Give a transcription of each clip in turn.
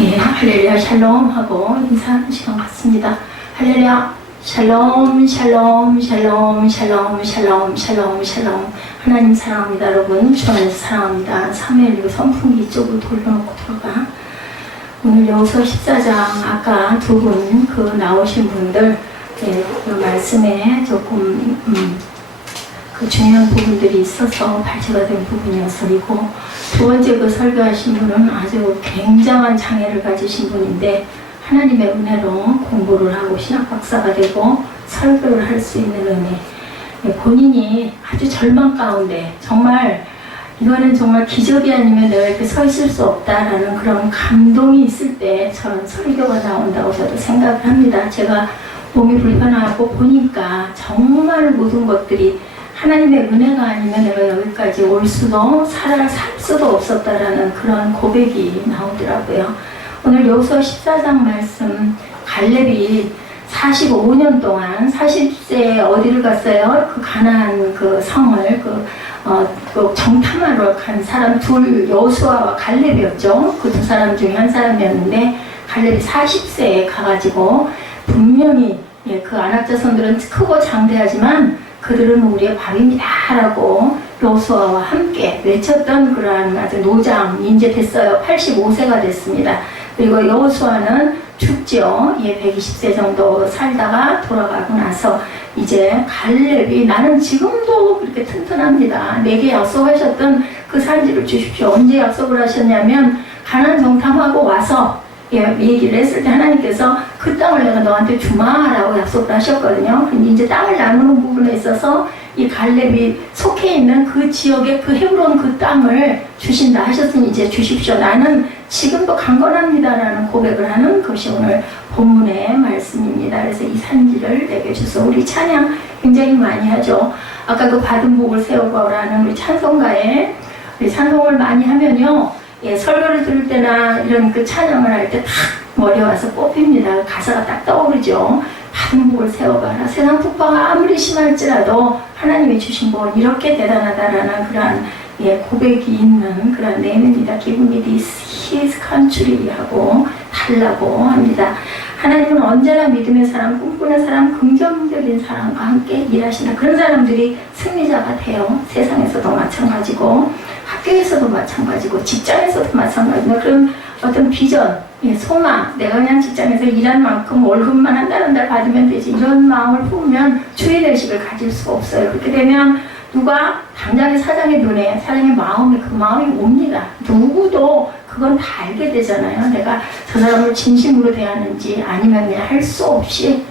예, 할렐루야 샬롬 하고 인사하는 시간 같습니다. 할렐루야 샬롬 샬롬 샬롬 샬롬 샬롬 샬롬 샬롬. 하나님 사랑합니다. 여러분 주 안에서 사랑합니다. 사무엘 선풍기 이쪽으로 돌려놓고 들어가. 오늘 여호수아 14장 아까 두 분 그 나오신 분들 그 말씀에 조금 그 중요한 부분들이 있어서 발제가 된 부분이었으리고, 두 번째 그 설교하신 분은 아주 굉장한 장애를 가지신 분인데 하나님의 은혜로 공부를 하고 신학 박사가 되고 설교를 할 수 있는 은혜, 본인이 아주 절망 가운데 정말 이거는 정말 기적이 아니면 내가 이렇게 서 있을 수 없다라는 그런 감동이 있을 때 저런 설교가 나온다고 저도 생각을 합니다. 제가 몸이 불편하고 보니까 정말 모든 것들이 하나님의 은혜가 아니면 내가 여기까지 올 수도 살 수도 없었다라는 그런 고백이 나오더라고요. 오늘 여호수아 14장 말씀, 갈렙이 45년 동안 40세에 어디를 갔어요? 그 가나안 그 성을 그 정탐하러 간 사람 둘, 여호수아와 갈렙이었죠. 그 두 사람 중에 한 사람이었는데 갈렙이 40세에 가가지고 분명히 그 아낙 자손들은 크고 장대하지만 그들은 우리의 밥입니다라고 여호수아와 함께 외쳤던 그러한 아주 노장 이제 됐어요. 85세가 됐습니다. 그리고 여호수아는 죽죠. 120세 정도 살다가 돌아가고 나서 이제 갈렙이 나는 지금도 그렇게 튼튼합니다. 내게 약속하셨던 그 산지를 주십시오. 언제 약속을 하셨냐면 가나안 정탐하고 와서 얘기를 했을 때 하나님께서 그 땅을 내가 너한테 주마라고 약속을 하셨거든요. 근데 이제 땅을 나누는 부분에 있어서 이 갈렙이 속해 있는 그 지역에 그 헤브론 그 땅을 주신다 하셨으니 이제 주십시오. 나는 지금도 강건합니다라는 고백을 하는 것이 오늘 본문의 말씀입니다. 그래서 이 산지를 내게 주소. 우리 찬양 굉장히 많이 하죠. 아까 그 받은 복을 세우고라는 우리 찬송가에 우리 찬송을 많이 하면요. 설교를 들을 때나 이런 그 찬양을 할 때 탁 머리에 와서 뽑힙니다. 가사가 딱 떠오르죠. 받은 복을 세워가라. 세상 풍파가 아무리 심할지라도 하나님이 주신 복은 이렇게 대단하다라는 그러한 고백이 있는 그런 내용입니다. Give me this his country 하고 달라고 합니다. 하나님은 언제나 믿음의 사람, 꿈꾸는 사람, 긍정적인 사람과 함께 일하신다. 그런 사람들이 승리자가 돼요. 세상에서도 마찬가지고 학교에서도 마찬가지고 직장에서도 마찬가지고 그런 어떤 비전, 소망, 내가 그냥 직장에서 일한 만큼 월급만 한 달 한 달 받으면 되지 이런 마음을 품으면 주의의식을 가질 수가 없어요. 그렇게 되면 누가 당장의 사장의 눈에 사장의 마음에 그 마음이 옵니다. 누구도 그건 다 알게 되잖아요. 내가 저 사람을 진심으로 대하는지 아니면 그냥 할 수 없이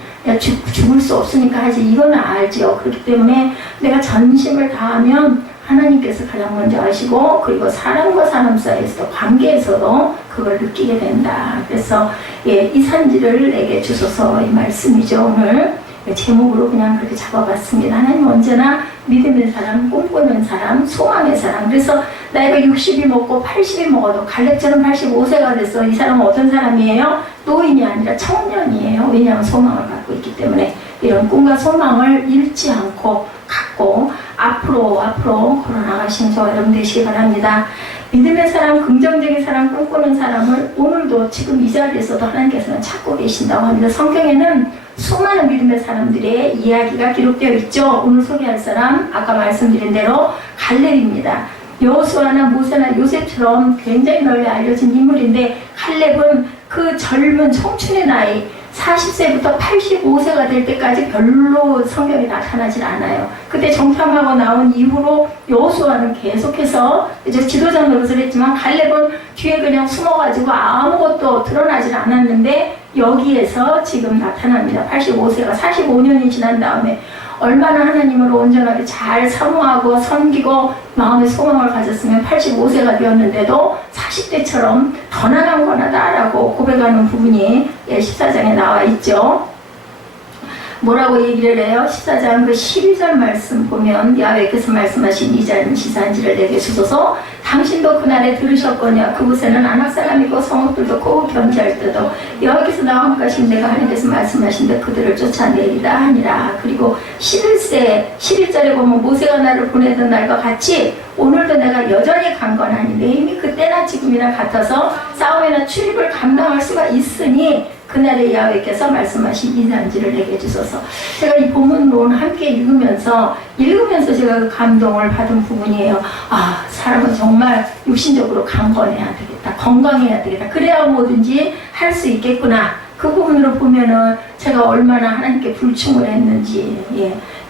죽을 수 없으니까 하지 이거는 알죠. 그렇기 때문에 내가 전심을 다하면 하나님께서 가장 먼저 아시고 그리고 사람과 사람 사이에서도 관계에서도 그걸 느끼게 된다. 그래서 이 산지를 내게 주소서 이 말씀이죠. 오늘 제목으로 그냥 그렇게 잡아봤습니다. 하나님 언제나 믿음의 사람, 꿈꾸는 사람, 소망의 사람. 그래서 나이가 60이 먹고 80이 먹어도 갈렙처럼 85세가 됐어. 이 사람은 어떤 사람이에요? 노인이 아니라 청년이에요. 왜냐하면 소망을 갖고 있기 때문에 이런 꿈과 소망을 잃지 않고 갖고 앞으로 걸어나가시는 저와 여러분 되시기 바랍니다. 믿음의 사람, 긍정적인 사람, 꿈꾸는 사람을 오늘도 지금 이 자리에서도 하나님께서는 찾고 계신다고 합니다. 성경에는 수많은 믿음의 사람들의 이야기가 기록되어 있죠. 오늘 소개할 사람 아까 말씀드린 대로 갈렙입니다. 여호수아나 모세나 요셉처럼 굉장히 널리 알려진 인물인데 갈렙은 그 젊은 청춘의 나이 40세부터 85세가 될 때까지 별로 성경에 나타나질 않아요. 그때 정탐하고 나온 이후로 여호수아는 계속해서 이제 지도자 노릇을 했지만 갈렙은 뒤에 그냥 숨어가지고 아무것도 드러나질 않았는데 여기에서 지금 나타납니다. 85세가 45년이 지난 다음에 얼마나 하나님을 온전하게 잘 사모하고 섬기고 마음의 소망을 가졌으면 85세가 되었는데도 40대처럼 더 나간거나다라고 고백하는 부분이 14장에 나와 있죠. 뭐라고 얘기를 해요? 14장 그 12절 말씀 보면 야훼께서 말씀하신 이 산지를 내게 주소서. 당신도 그날에 들으셨거냐. 그곳에는 아낙 사람이고 성읍들도 꼭 견지할 때도 여호와께서 나와 함께 하신 내가 하나님께서 말씀하신 데 그들을 쫓아내리라 하니라. 그리고 11절에 보면 모세가 나를 보내던 날과 같이 오늘도 내가 여전히 강건하니 내 힘이 그때나 지금이나 같아서 싸움이나 출입을 감당할 수가 있으니 그날의 야훼께서 말씀하신 이 단지를 내게 주소서. 제가 이 본문론 함께 읽으면서 제가 그 감동을 받은 부분이에요. 아, 사람은 정말 육신적으로 강건해야 되겠다, 건강해야 되겠다, 그래야 뭐든지 할 수 있겠구나. 그 부분으로 보면은 제가 얼마나 하나님께 불충을 했는지,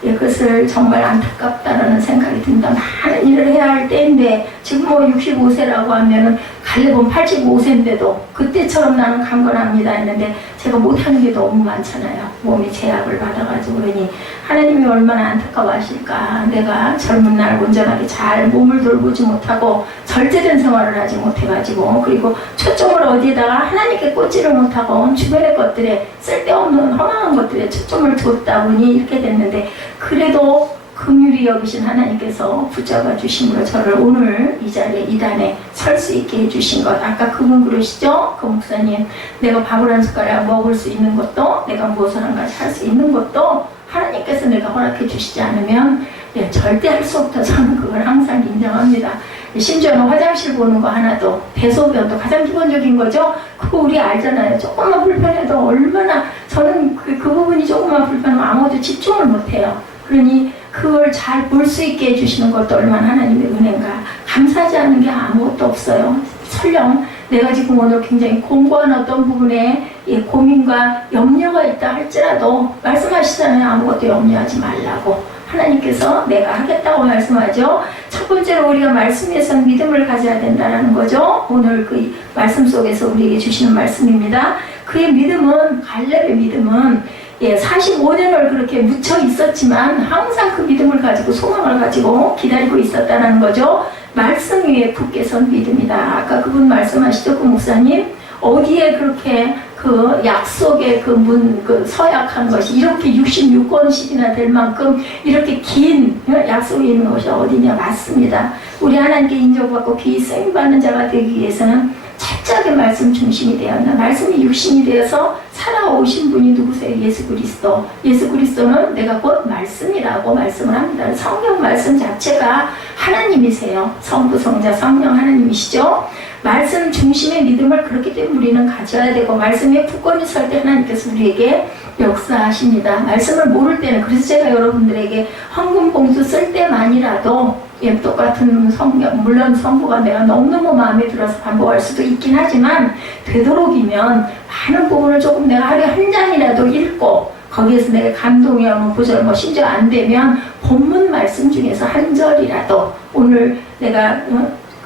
그것을 정말 안타깝다라는 생각이 든다. 많은 일을 해야 할 때인데, 지금 뭐 65세라고 하면은 갈렙은 85세인데도 그때처럼 나는 강건합니다 했는데 제가 못하는 게 너무 많잖아요. 몸이 제약을 받아가지고. 그러니 하나님이 얼마나 안타까워하실까. 내가 젊은 날 온전하게 잘 몸을 돌보지 못하고 절제된 생활을 하지 못해가지고, 그리고 초점을 어디에다가 하나님께 꽂지를 못하고 주변의 것들에, 쓸데없는 허망한 것들에 초점을 뒀다 보니 이렇게 됐는데, 그래도 긍휼히 여기신 하나님께서 붙잡아 주심으로 저를 오늘 이 자리에, 이 단에 설 수 있게 해주신 것. 아까 그분 그러시죠? 그 목사님, 내가 밥을 한 숟가락 먹을 수 있는 것도, 내가 무엇을 한 가지 할 수 있는 것도 하나님께서 내가 허락해 주시지 않으면 절대 할 수 없다. 저는 그걸 항상 인정합니다. 심지어는 화장실 보는 거 하나도, 대소변도 가장 기본적인 거죠. 그거 우리 알잖아요. 조금만 불편해도 얼마나, 저는 그 부분이 조금만 불편하면 아무것도 집중을 못해요. 그러니 그걸 잘 볼 수 있게 해주시는 것도 얼마나 하나님의 은혜인가. 감사하지 않은 게 아무것도 없어요. 설령 내가 지금 오늘 굉장히 공고한 어떤 부분에 고민과 염려가 있다 할지라도 말씀하시잖아요. 아무것도 염려하지 말라고. 하나님께서 내가 하겠다고 말씀하죠. 첫 번째로 우리가 말씀에서 믿음을 가져야 된다는 거죠. 오늘 그 말씀 속에서 우리에게 주시는 말씀입니다. 그의 믿음은, 갈렙의 믿음은 45년을 그렇게 묻혀 있었지만 항상 그 믿음을 가지고, 소망을 가지고 기다리고 있었다는 거죠. 말씀 위에 굳게 선 믿음이다. 아까 그분 말씀하시죠, 그 목사님. 어디에 그렇게 그 약속의 그 서약한 것이 이렇게 66권씩이나 될 만큼 이렇게 긴 약속이 있는 것이 어디냐. 맞습니다. 우리 하나님께 인정받고 귀히 쓰임받는 자가 되기 위해서는 철저하게 말씀 중심이 되었나. 말씀이 육신이 되어서 살아오신 분이 누구세요? 예수 그리스도. 예수 그리스도는 내가 곧 말씀이라고 말씀을 합니다. 성경 말씀 자체가 하나님이세요. 성부, 성자, 성령 하나님이시죠. 말씀 중심의 믿음을 그렇기 때문에 우리는 가져야 되고, 말씀에 굳건히 설 때 하나님께서 우리에게 역사하십니다. 말씀을 모를 때는, 그래서 제가 여러분들에게 헌금 봉투 쓸 때만이라도 똑같은 성경, 물론 성부가 내가 너무너무 마음에 들어서 반복할 수도 있긴 하지만, 되도록이면 많은 부분을 조금 내가 하루에 한 장이라도 읽고, 거기에서 내가 감동이 오는 구절, 뭐 심지어 안 되면 본문 말씀 중에서 한 절이라도, 오늘 내가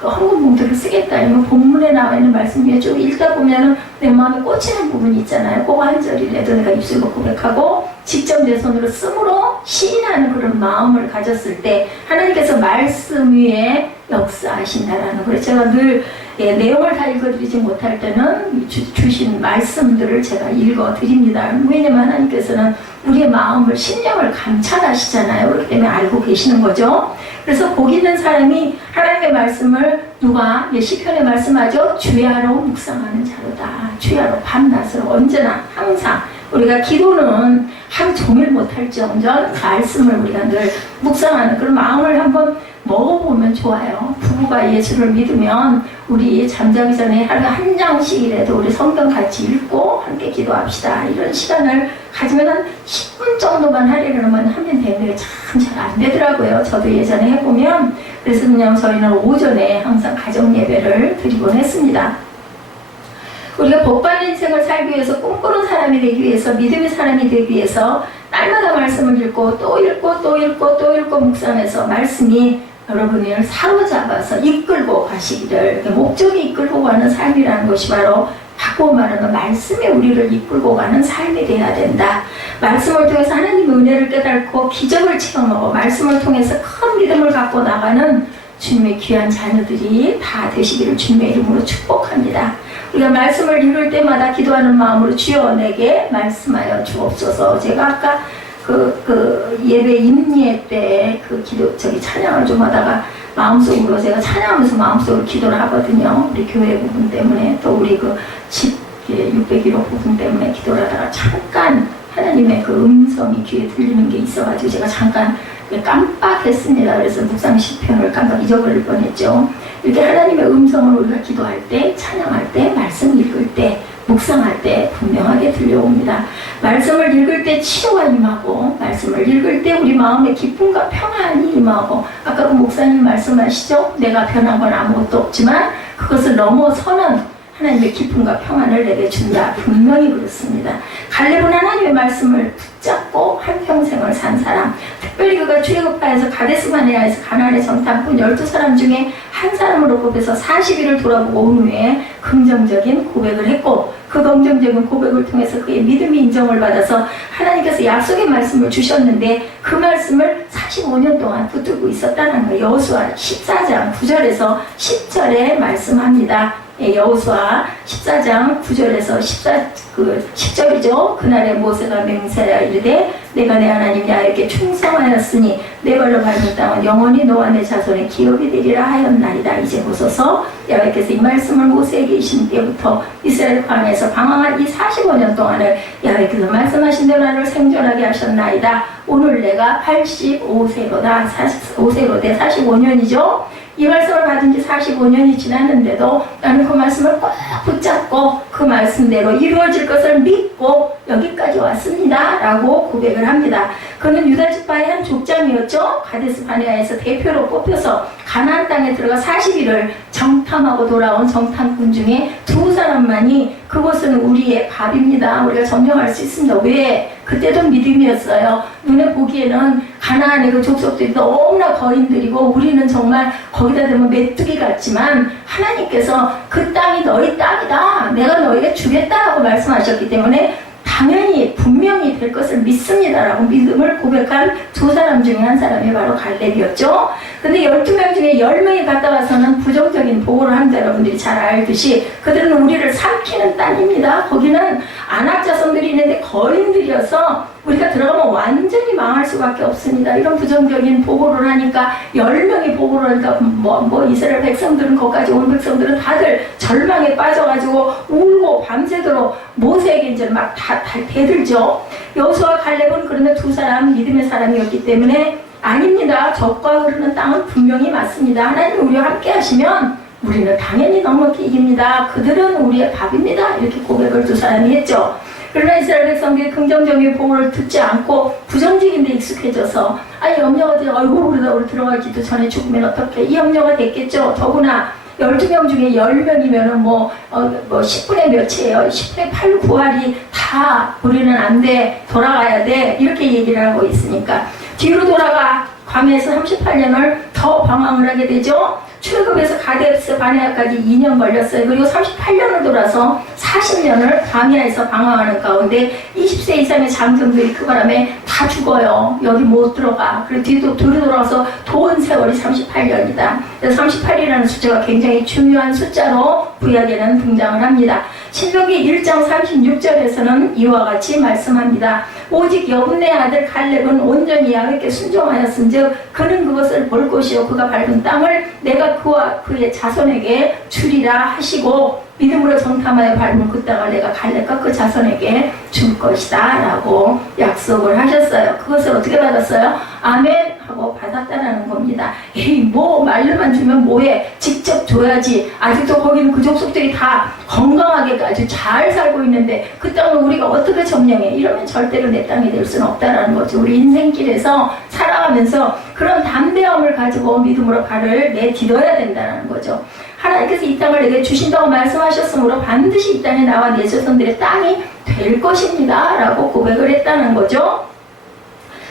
헌금 봉투를 쓰겠다 아니면 본문에 나와 있는 말씀 위에 좀 읽다 보면은 내 마음에 꽂히는 부분이 있잖아요. 꼭 한 절이라도 내가 입술로 고백하고 직접 내 손으로 쓰므로 시인하는 그런 마음을 가졌을 때 하나님께서 말씀 위에 역사하신다라는 거예요. 제가 늘 내용을 다 읽어드리지 못할 때는 주신 말씀들을 제가 읽어드립니다. 왜냐면 하나님께서는 우리의 마음을, 심령을 감찰하시잖아요. 그렇기 때문에 알고 계시는 거죠. 그래서 복 있는 사람이 하나님의 말씀을, 누가 시편에 말씀하죠. 주야로 묵상하는 자로다. 주야로 밤낮으로 언제나 항상. 우리가 기도는 하루 종일 못할지언정 말씀을 우리가 늘 묵상하는 그런 마음을 한번 먹어보면 좋아요. 부부가 예수를 믿으면 우리 잠자기 전에 하루에 한 장씩이라도 우리 성경 같이 읽고 함께 기도합시다. 이런 시간을 가지면 한 10분 정도만 하려면 하면 되는데 참 잘 안 되더라고요. 저도 예전에 해보면. 그래서 그냥 저희는 오전에 항상 가정 예배를 드리곤 했습니다. 우리가 복받는 인생을 살기 위해서, 꿈꾸는 사람이 되기 위해서, 믿음의 사람이 되기 위해서 날마다 말씀을 읽고 또 읽고 또 읽고 또 읽고 묵상해서 말씀이 여러분을 사로잡아서 이끌고 가시기를, 목적이 이끌고 가는 삶이라는 것이 바로 바꾸어 말하면 말씀이 우리를 이끌고 가는 삶이 되어야 된다. 말씀을 통해서 하나님의 은혜를 깨닫고 기적을 체험하고 말씀을 통해서 큰 믿음을 갖고 나가는 주님의 귀한 자녀들이 다 되시기를 주님의 이름으로 축복합니다. 우리가 말씀을 읽을 때마다 기도하는 마음으로 주여 내게 말씀하여 주옵소서. 제가 아까 예배 임예 때 찬양을 좀 하다가 마음속으로, 제가 찬양하면서 마음속으로 기도를 하거든요. 우리 교회 부분 때문에, 또 우리 집 601호 부분 때문에 기도를 하다가 잠깐 하나님의 그 음성이 귀에 들리는 게 있어가지고 제가 잠깐 깜빡했습니다. 그래서 묵상 시편을 깜빡 잊어버릴 뻔했죠. 이렇게 하나님의 음성을 우리가 기도할 때, 찬양할 때, 말씀 읽을 때, 묵상할 때 분명하게 들려옵니다. 말씀을 읽을 때 치료가 임하고, 말씀을 읽을 때 우리 마음의 기쁨과 평안이 임하고, 아까 그 목사님 말씀하시죠? 내가 변한 건 아무것도 없지만 그것을 넘어서는 하나님의 기쁨과 평안을 내게 준다. 분명히 그렇습니다. 갈렙은 하나님의 말씀을 붙잡고 한평생을 산 사람, 특별히 그가 출애굽하여서 가데스바네아에서 가나안의 정탐꾼 12사람 중에 한 사람으로 꼽혀서 40일을 돌아보고 온 후에 긍정적인 고백을 했고, 그 긍정적인 고백을 통해서 그의 믿음이 인정을 받아서 하나님께서 약속의 말씀을 주셨는데 그 말씀을 45년 동안 붙들고 있었다는 거예요. 여호수아 14장 9절에서 10절에 말씀합니다. 여호수아 14장 9절에서 10절이죠. 그날에 모세가 맹세하여 이르되 내가 내 하나님 야훼께 충성하였으니 내 발로 밟은 땅은 영원히 너와 내 자손의 기업이 되리라 하였나이다. 이제 보소서, 야훼께서 이 말씀을 모세에게 이신 때부터 이스라엘 광야에서 방황한 이 45년 동안을 야훼께서 말씀하신 대로 나를 생존하게 하셨나이다. 오늘 내가 85세로다. 45세로 돼 45년이죠. 이 말씀을 받은 지 45년이 지났는데도 나는 그 말씀을 꼭 붙잡고 그 말씀대로 이루어질 것을 믿고 여기까지 왔습니다. 라고 고백을 합니다. 그는 유다 지파의 한 족장이었죠. 가데스 바네아에서 대표로 뽑혀서 가나안 땅에 들어가 40일을 정탐하고 돌아온 정탐꾼 중에 두 사람만이 그것은 우리의 밥입니다. 우리가 점령할 수 있습니다. 왜? 그때도 믿음이었어요. 눈에 보기에는 가나안의 그 족속들이 너무나 거인들이고 우리는 정말 거기다 대면 메뚜기 같지만 하나님께서 그 땅이 너희 땅이다. 내가 너희에게 주겠다라고 말씀하셨기 때문에 당연히 분명히 될 것을 믿습니다라고 믿음을 고백한 두 사람 중에 한 사람이 바로 갈렙이었죠. 근데 12명 중에 10명이 갔다 와서는 부정적인 보고를 합니다. 여러분들이 잘 알듯이 그들은 우리를 삼키는 땅입니다. 거기는 아낙 자손들이 있는데 거인들이어서 우리가 들어가면 완전히 망할 수밖에 없습니다. 이런 부정적인 보고를 하니까 10명이 보고를 하니까 이스라엘 백성들은 거기까지 온 백성들은 다들 절망에 빠져가지고 울고 밤새도록 모세에게 이제 막 다 대들죠. 여호수아와 갈렙은 그런데 두 사람 믿음의 사람이었기 때문에 아닙니다. 적과 흐르는 땅은 분명히 맞습니다. 하나님 우리와 함께 하시면 우리는 당연히 넉넉히 이깁니다. 그들은 우리의 밥입니다. 이렇게 고백을 두 사람이 했죠. 그러나 이스라엘 백성들이 긍정적인 보고를 듣지 않고 부정적인 데 익숙해져서 염려가 돼. 아이고 그러다 우리 들어가기도 전에 죽으면 어떡해. 이 염려가 됐겠죠. 더구나 12명 중에 10명이면은 10분의 몇이에요. 10분의 8, 9할이 다 우리는 안 돼. 돌아가야 돼. 이렇게 얘기를 하고 있으니까 뒤로 돌아가 광야에서 38년을 더 방황을 하게 되죠. 출애굽에서 가데스 바네아까지 2년 걸렸어요. 그리고 38년을 돌아서 40년을 광야에서 방황하는 가운데 20세 이상의 장정들이 그 바람에 다 죽어요. 여기 못 들어가. 그리고 뒤로 돌아서 도은 세월이 38년이다. 그래서 38이라는 숫자가 굉장히 중요한 숫자로 구약에는 등장을 합니다. 신명기 1장 36절에서는 이와 같이 말씀합니다. 오직 여분네 아들 갈렙은 온전히 야훼께 순종하였은즉 그는 그것을 볼 것이요 그가 밟은 땅을 내가 그와 그의 자손에게 주리라 하시고 믿음으로 정탐하여 밟은 그 땅을 내가 갈렙과 그 자손에게 줄 것이다 라고 약속을 하셨어요. 그것을 어떻게 받았어요? 아멘 하고 받았다라는 겁니다. 에이 말로만 주면 뭐해, 직접 줘야지. 아직도 거기는 그 족속들이 다 건강하게 아주 잘 살고 있는데 그 땅을 우리가 어떻게 점령해. 이러면 절대로 내 땅이 될 수는 없다라는 거죠. 우리 인생길에서 살아가면서 그런 담대함을 가지고 믿음으로 발을 내딛어야 된다는 거죠. 하나님께서 이 땅을 내게 주신다고 말씀하셨으므로 반드시 이 땅에 나와 내 자손들의 땅이 될 것입니다 라고 고백을 했다는 거죠.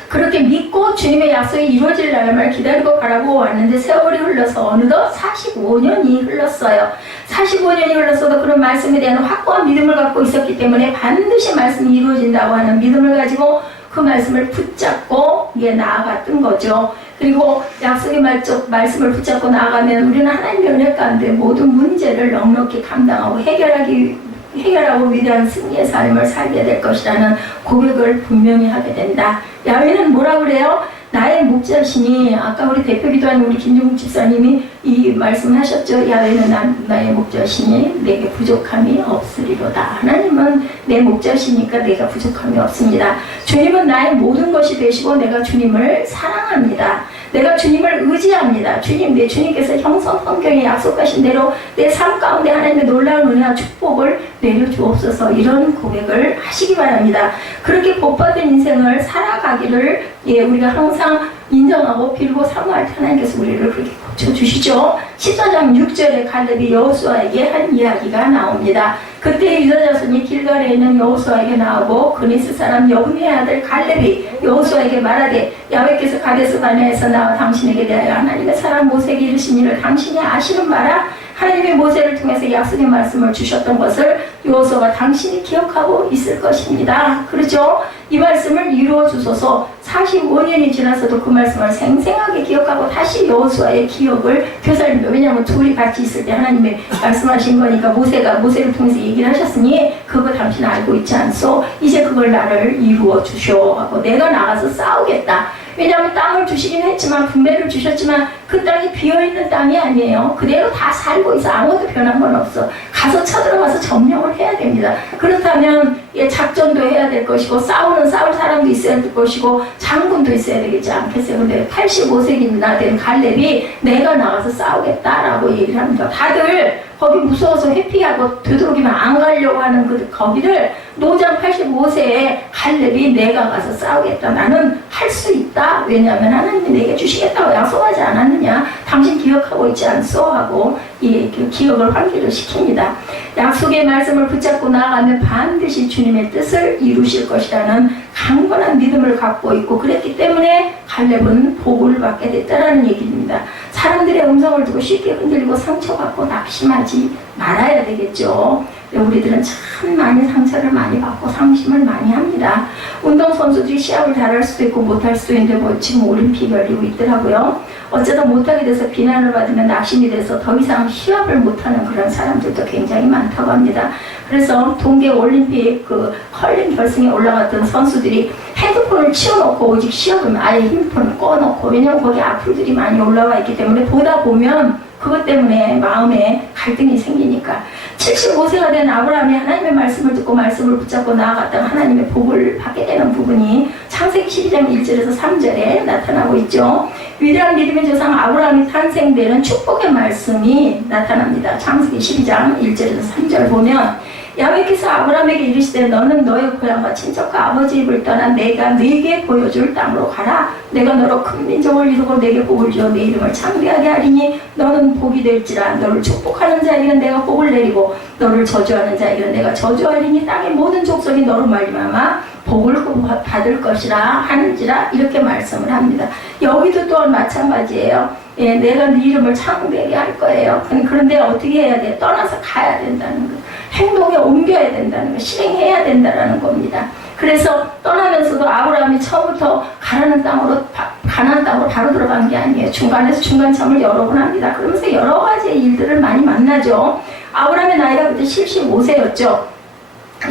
그렇게 믿고 주님의 약속이 이루어질 날만 기다리고 바라보고 왔는데 세월이 흘러서 어느덧 45년이 흘렀어요. 45년이 흘렀어도 그런 말씀에 대한 확고한 믿음을 갖고 있었기 때문에 반드시 말씀이 이루어진다고 하는 믿음을 가지고 그 말씀을 붙잡고 나아갔던 거죠. 그리고 약속의 말씀을 붙잡고 나아가면 우리는 하나님의 은혜 가운데 모든 문제를 넉넉히 감당하고 해결하고 위대한 승리의 삶을 살게 될 것이라는 고백을 분명히 하게 된다. 야훼는 뭐라 그래요? 나의 목자시니 아까 우리 대표 기도하는 우리 김종국 집사님이 이 말씀하셨죠. 야훼는 나의 목자시니 내게 부족함이 없으리로다. 하나님은 내 목자시니까 내가 부족함이 없습니다. 주님은 나의 모든 것이 되시고 내가 주님을 사랑합니다. 내가 주님을 의지합니다. 내 주님께서 형성 성경에 약속하신 대로 내 삶 가운데 하나님의 놀라운 은혜와 축복을 내려주옵소서. 이런 고백을 하시기 바랍니다. 그렇게 복받은 인생을 살아가기를 우리가 항상 인정하고 빌고 사모할 때 하나님께서 우리를 그렇게 고쳐주시죠. 14장 6절에 갈렙이 여호수아에게 한 이야기가 나옵니다. 그때 유다 자손이 길갈에 있는 여호수아에게 나오고 그니스 사람 여분의 아들 갈렙이 여호수아에게 말하되 야훼께서 가데스 바네아에서 나와 당신에게 대하여 하나님의 사람 모세에게 이르신 일을 당신이 아시는 바라. 하나님의 모세를 통해서 약속의 말씀을 주셨던 것을 여호수아가 당신이 기억하고 있을 것입니다. 그렇죠? 이 말씀을 이루어 주소서. 45년이 지나서도 그 말씀을 생생하게 기억하고 다시 여호수아의 기억을 되살립니다. 왜냐하면 둘이 같이 있을 때 하나님의 말씀하신 거니까 모세를 통해서 얘기를 하셨으니 그거 당신 알고 있지 않소? 이제 그걸 나를 이루어 주쇼 하고 내가 나가서 싸우겠다. 왜냐하면 땅을 주시긴 했지만 분배를 주셨지만 그 땅이 비어있는 땅이 아니에요. 그대로 다 살고 있어. 아무것도 변한 건 없어. 가서 쳐들어가서 점령을 해야 됩니다. 그렇다면 작전도 해야 될 것이고 싸울 사람도 있어야 될 것이고 장군도 있어야 되겠지 않겠어요. 근데 85세기나 된 갈렙이 내가 나가서 싸우겠다라고 얘기를 합니다. 다들 거기 무서워서 회피하고 되도록이면 안 가려고 하는 거기를 노장 85세에 갈렙이 내가 가서 싸우겠다. 나는 할 수 있다. 왜냐하면 하나님이 내게 주시겠다고 약속하지 않았느냐. 당신 기억하고 있지 않소? 하고 그 기억을 환기를 시킵니다. 약속의 말씀을 붙잡고 나아가면 반드시 주님의 뜻을 이루실 것이라는 강건한 믿음을 갖고 있고 그랬기 때문에 갈렙은 복을 받게 됐다는 얘기입니다. 사람들의 음성을 듣고 쉽게 흔들리고 상처받고 낙심하지 말아야 되겠죠. 우리들은 참 많이 상처를 많이 받고 상심을 많이 합니다. 운동선수들이 시합을 잘할 수도 있고 못할 수도 있는데 지금 올림픽 열리고 있더라고요. 어쩌다 못하게 돼서 비난을 받으면 낙심이 돼서 더 이상 시합을 못하는 그런 사람들도 굉장히 많다고 합니다. 그래서 동계 올림픽 컬링 결승에 올라갔던 선수들이 핸드폰을 치워놓고 오직 시합을 아예 핸드폰을 꺼놓고 왜냐하면 거기 악플들이 많이 올라와 있기 때문에 보다 보면 그것 때문에 마음에 갈등이 생기니까 75세가 된 아브라함이 하나님의 말씀을 듣고 말씀을 붙잡고 나아갔다가 하나님의 복을 받게 되는 부분이 창세기 12장 1절에서 3절에 나타나고 있죠. 위대한 믿음의 조상 아브라함이 탄생되는 축복의 말씀이 나타납니다. 창세기 12장 1절에서 3절 보면 야훼께서 아브라함에게 이르시되 너는 너의 고향과 친척과 아버지 집을 떠나 내가 네게 보여줄 땅으로 가라. 내가 너로 큰 민족을 이루고 내게 복을 주어 내 이름을 창대하게 하리니 너는 복이 될지라. 너를 축복하는 자에게는 내가 복을 내리고 너를 저주하는 자에게는 내가 저주하리니 땅의 모든 족속이 너로 말미암아 복을 받을 것이라 하는지라. 이렇게 말씀을 합니다. 여기도 또한 마찬가지예요. 내가 네 이름을 창대하게 할 거예요. 그런데 어떻게 해야 돼? 떠나서 가야 된다는 거. 행동에 옮겨야 된다는 거. 실행해야 된다는 겁니다. 그래서 떠나면서도 아브라함이 처음부터 가나안 땅으로 바로 들어간 게 아니에요. 중간에서 중간참을 여러 번 합니다. 그러면서 여러 가지 일들을 많이 만나죠. 아브라함의 나이가 그때 75세였죠.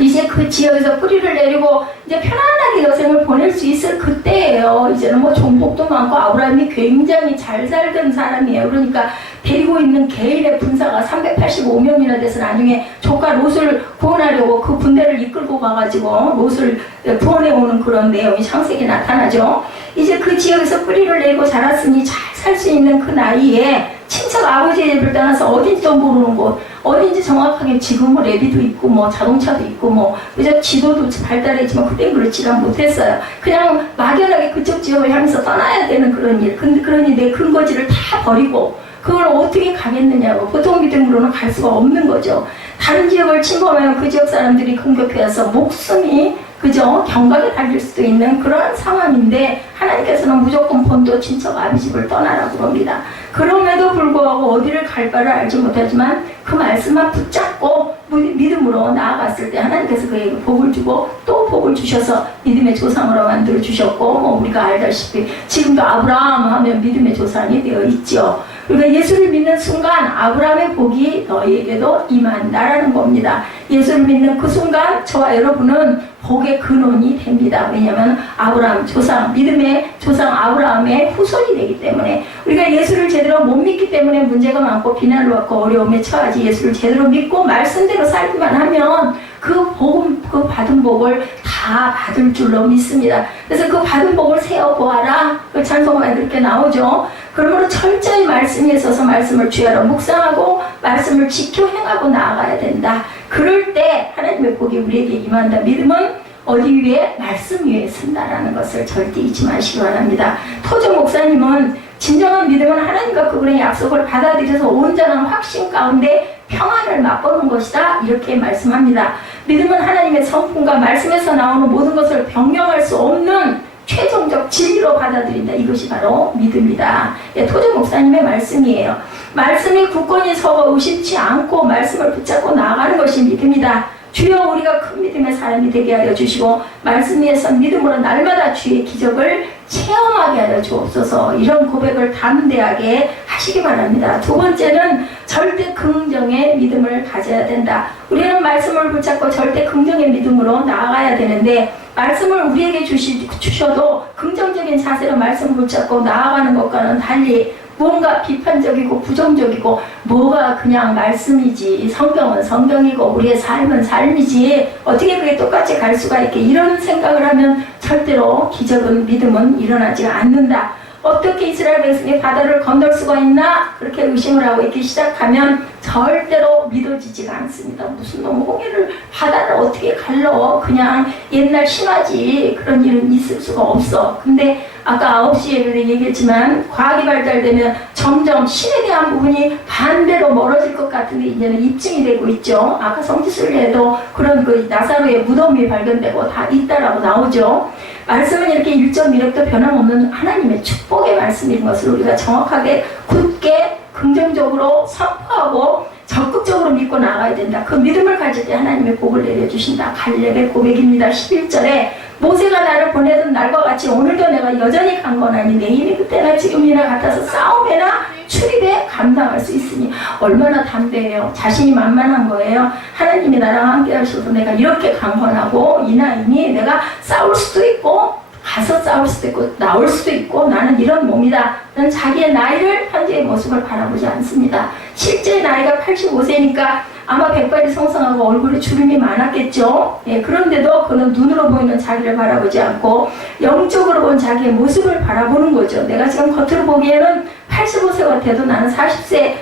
이제 그 지역에서 뿌리를 내리고 이제 편안하게 여생을 보낼 수 있을 그때예요. 이제는 뭐 종복도 많고 아브라함이 굉장히 잘 살던 사람이에요. 그러니까 데리고 있는 개인의 분사가 385명이나 돼서 나중에 조카 롯을 구원하려고 그 군대를 이끌고 가가지고 롯을 구원해오는 그런 내용이 창세기에 나타나죠. 이제 그 지역에서 뿌리를 내고 자랐으니 잘 살 수 있는 그 나이에 친척 아버지의 집을 떠나서 어딘지도 모르는 곳, 어딘지 정확하게 지금 뭐 레비도 있고 뭐 자동차도 있고 뭐 그저 지도도 발달했지만 그땐 그렇지가 못했어요. 그냥 막연하게 그쪽 지역을 향해서 떠나야 되는 그런 일. 그러니 내 근거지를 다 버리고 그걸 어떻게 가겠느냐고. 보통 믿음으로는 갈 수가 없는 거죠. 다른 지역을 침범하면 그 지역 사람들이 공격해서 목숨이 그저 경각에 달릴 수도 있는 그런 상황인데 하나님께서는 무조건 본토 친척 아비 집을 떠나라고 합니다. 그럼에도 불구하고 어디를 갈까를 알지 못하지만 그 말씀만 붙잡고 믿음으로 나아갔을 때 하나님께서 그에게 복을 주고 또 복을 주셔서 믿음의 조상으로 만들어 주셨고 뭐 우리가 알다시피 지금도 아브라함 하면 믿음의 조상이 되어 있죠. 그러니까 예수를 믿는 순간 아브라함의 복이 너희에게도 임한다라는 겁니다. 예수를 믿는 그 순간 저와 여러분은 복의 근원이 됩니다. 왜냐하면 아브라함 조상, 믿음의 조상 아브라함의 후손이 되기 때문에 우리가 예수를 제대로 못 믿기 때문에 문제가 많고 비난을 받고 어려움에 처하지, 예수를 제대로 믿고 말씀대로 살기만 하면 그 복음, 그 받은 복을 다 받을 줄로 믿습니다. 그래서 그 받은 복을 세어보아라. 그 찬송가에 그렇게 나오죠. 그러므로 철저히 말씀에 있어서 말씀을 주야로 묵상하고 말씀을 지켜 행하고 나아가야 된다. 그럴 때 하나님의 복이 우리에게 임한다. 믿음은 어디 위에? 말씀 위에 쓴다라는 것을 절대 잊지 마시기 바랍니다. 토조 목사님은 진정한 믿음은 하나님과 그분의 약속을 받아들여서 온전한 확신 가운데 평안을 맛보는 것이다. 이렇게 말씀합니다. 믿음은 하나님의 성품과 말씀에서 나오는 모든 것을 변경할 수 없는 최종적 진리로 받아들인다. 이것이 바로 믿음이다. 예, 토조 목사님의 말씀이에요. 말씀이 굳건히 서고 의심치 않고 말씀을 붙잡고 나아가는 것이 믿음이다. 주여 우리가 큰 믿음의 사람이 되게 하여 주시고 말씀 위에서 믿음으로 날마다 주의 기적을 체험하게 하여 주옵소서. 이런 고백을 담대하게 하시기 바랍니다. 두 번째는 절대 긍정의 믿음을 가져야 된다. 우리는 말씀을 붙잡고 절대 긍정의 믿음으로 나아가야 되는데 말씀을 우리에게 주셔도 긍정적인 자세로 말씀을 붙잡고 나아가는 것과는 달리 뭔가 비판적이고 부정적이고 뭐가 그냥 말씀이지, 성경은 성경이고 우리의 삶은 삶이지 어떻게 그게 똑같이 갈 수가 있게, 이런 생각을 하면 절대로 기적은 믿음은 일어나지 않는다. 어떻게 이스라엘 백성이 바다를 건널 수가 있나? 그렇게 의심을 하고 있기 시작하면 절대로 믿어지지가 않습니다. 무슨 놈 홍해를, 바다를 어떻게 갈러? 그냥 옛날 신화지. 그런 일은 있을 수가 없어. 근데 아까 9시에 얘기했지만 과학이 발달되면 점점 신에 대한 부분이 반대로 멀어질 것 같은데 이제는 입증이 되고 있죠. 아까 성지순례에도 그런 그 나사로의 무덤이 발견되고 다 있다라고 나오죠. 말씀은 이렇게 1.1획도 변함없는 하나님의 축복의 말씀인 것을 우리가 정확하게 굳게 긍정적으로 선포하고 적극적으로 믿고 나가야 된다. 그 믿음을 가질 때 하나님의 복을 내려주신다. 갈렙의 고백입니다. 11절에 모세가 나를 보내던 날과 같이 오늘도 내가 여전히 강건하니 내 힘이 그때나 지금이나 같아서 싸움에나 출입에 감당할 수 있으니. 얼마나 담대해요. 자신이 만만한 거예요. 하나님이 나랑 함께 하셔서 내가 이렇게 강건하고 이 나이니 내가 싸울 수도 있고 가서 싸울 수도 있고 나올 수도 있고 나는 이런 몸이다. 는 자기의 나이를, 현재의 모습을 바라보지 않습니다. 실제 나이가 85세니까 아마 백발이 성성하고 얼굴에 주름이 많았겠죠. 예, 그런데도 그는 눈으로 보이는 자기를 바라보지 않고 영적으로 본 자기의 모습을 바라보는 거죠. 내가 지금 겉으로 보기에는 85세가 돼도 나는 40세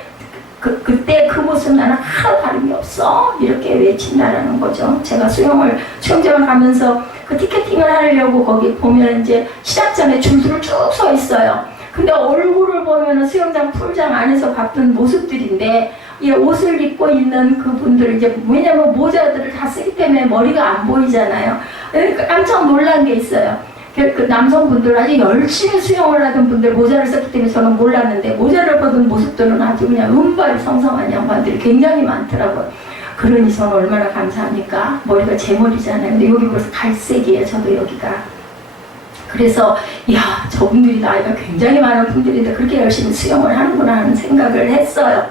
그때 그 모습 나는 하나도 다름이 없어. 이렇게 외친다라는 거죠. 제가 수영장을 가면서 그 티켓팅을 하려고 거기 보면 이제 시작 전에 줄들을 쭉 서 있어요. 근데 얼굴을 보면은 수영장 풀장 안에서 봤던 모습들인데 이 옷을 입고 있는 그분들 이제 왜냐면 모자들을 다 쓰기 때문에 머리가 안 보이잖아요. 그러니까 깜짝 놀란 게 있어요. 그 남성분들 아주 열심히 수영을 하던 분들 모자를 썼기 때문에 저는 몰랐는데 모자를 벗은 모습들은 아주 그냥 은발이 성성한 양반들이 굉장히 많더라고요. 그러니 저는 얼마나 감사합니까? 머리가 제 머리잖아요. 근데 여기 벌써 갈색이에요. 저도 여기가. 그래서 이야, 저분들이 나이가 굉장히 많은 분들인데 그렇게 열심히 수영을 하는구나 하는 생각을 했어요.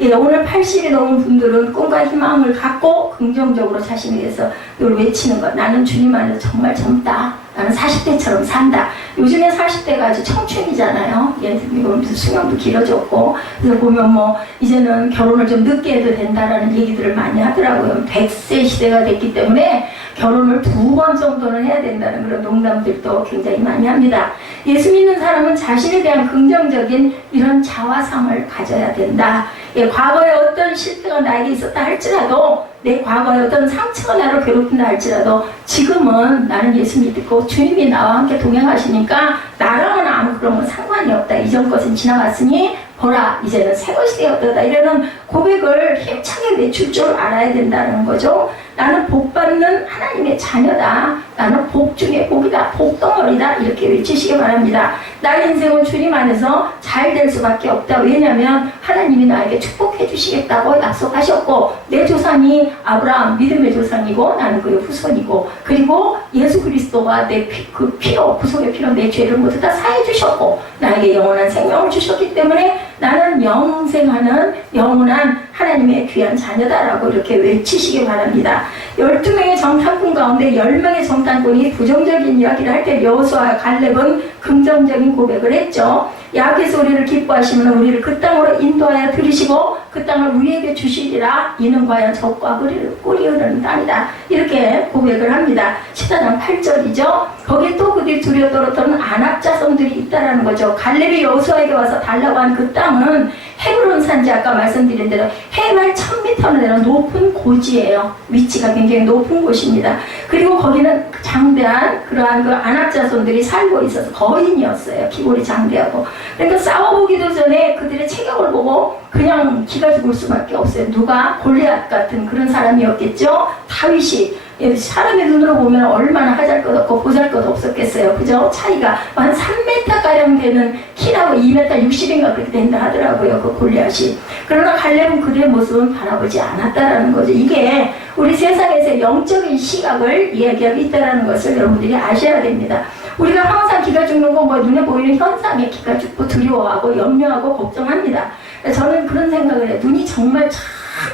예, 오늘 80이 넘은 분들은 꿈과 희망을 갖고 긍정적으로 자신에 대해서 이걸 외치는 것. 나는 주님 안에서 정말 젊다. 나는 40대처럼 산다. 요즘에 40대가 아주 청춘이잖아요. 예, 이거 수명도 길어졌고. 그래서 보면 뭐, 이제는 결혼을 좀 늦게 해도 된다라는 얘기들을 많이 하더라고요. 100세 시대가 됐기 때문에 결혼을 2번 정도는 해야 된다는 그런 농담들도 굉장히 많이 합니다. 예수 믿는 사람은 자신에 대한 긍정적인 이런 자화상을 가져야 된다. 예, 과거에 어떤 실패가 나에게 있었다 할지라도, 내 과거에 어떤 상처가 나를 괴롭힌다 할지라도 지금은 나는 예수 믿고 주님이 나와 함께 동행하시니까 나랑은 아무 그런 건 상관이 없다. 이전 것은 지나갔으니 보라 이제는 새 것이 되었다. 이러는 고백을 힘차게 내줄 줄 알아야 된다는 거죠. 나는 복 받는 하나님의 자녀다. 나는 복 중에 복이다. 복덩어리다. 이렇게 외치시기 바랍니다. 나의 인생은 주님 안에서 잘 될 수밖에 없다. 왜냐하면 하나님이 나에게 축복해 주시겠다고 약속하셨고 내 조상이 아브라함 믿음의 조상이고 나는 그의 후손이고 그리고 예수 그리스도가 내 그 피로 구속의 피로 내 죄를 모두 다 사해 주셨고 나에게 영원한 생명을 주셨기 때문에 나는 영생하는 영원한 하나님의 귀한 자녀다라고 이렇게 외치시기 바랍니다. 12명의 정탐꾼 가운데 10명의 정탐꾼이 부정적인 이야기를 할 때 여호수아와 갈렙은 긍정적인 고백을 했죠. 야훼서 우리를 기뻐하시면 우리를 그 땅으로 인도하여 들이시고 그 땅을 우리에게 주시리라. 이는 과연 적과 꿀이 흐르는 땅이다. 이렇게 고백을 합니다. 14장 8절이죠. 거기에 또 그들이 두려워 떨었던 안압 자손들이 있다라는 거죠. 갈렙이 여호수아에게 와서 달라고 한 그 땅은 헤브론 산지, 아까 말씀드린 대로 해발 1000m를 내려온 높은 고지예요. 위치가 굉장히 높은 곳입니다. 그리고 거기는 장대한 그러한 그 안압 자손들이 살고 있어서 거인이었어요. 기골이 장대하고. 그러니까 싸워보기도 전에 그들의 체격을 보고 그냥 기가 죽을 수밖에 없어요. 누가? 골리앗 같은 그런 사람이었겠죠. 다윗이 사람의 눈으로 보면 얼마나 하잘것없고 보잘것없었겠어요. 그죠? 차이가 한 3m가량 되는 키라고 2m 60인가 그렇게 된다 하더라고요. 그 골리앗이. 그러나 갈렙은 그들의 모습은 바라보지 않았다라는 거죠. 이게 우리 세상에서 영적인 시각을 이야기하고 있다는 것을 여러분들이 아셔야 됩니다. 우리가 항상 기가 죽는 거 뭐 눈에 보이는 현상에 기가 죽고 두려워하고 염려하고 걱정합니다. 저는 그런 생각을 해요. 눈이 정말 참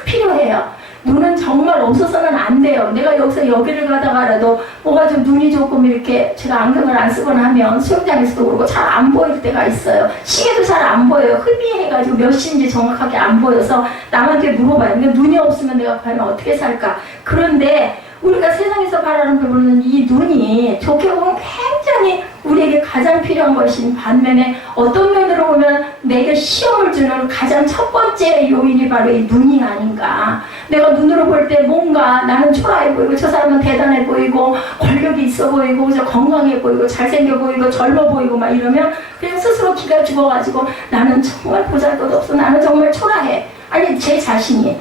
필요해요. 눈은 정말 없어서는 안 돼요. 내가 여기서 여기를 가다가라도 뭐가 좀 눈이 조금 이렇게 제가 안경을 안 쓰거나 하면 수영장에서도 그러고 잘 안 보일 때가 있어요. 시계도 잘 안 보여요. 흐미해가지고 몇 시인지 정확하게 안 보여서 남한테 물어봐요. 근데 눈이 없으면 내가 과연 어떻게 살까? 그런데 우리가 세상에서 바라는 부분은 이 눈이 좋게 보면 굉장히 우리에게 가장 필요한 것인 반면에 어떤 면으로 보면 내게 시험을 주는 가장 첫 번째 요인이 바로 이 눈이 아닌가. 내가 눈으로 볼 때 뭔가 나는 초라해 보이고 저 사람은 대단해 보이고 권력이 있어 보이고 저 건강해 보이고 잘생겨 보이고 젊어 보이고 막 이러면 그냥 스스로 기가 죽어가지고 나는 정말 보잘것없어. 나는 정말 초라해. 아니 제 자신이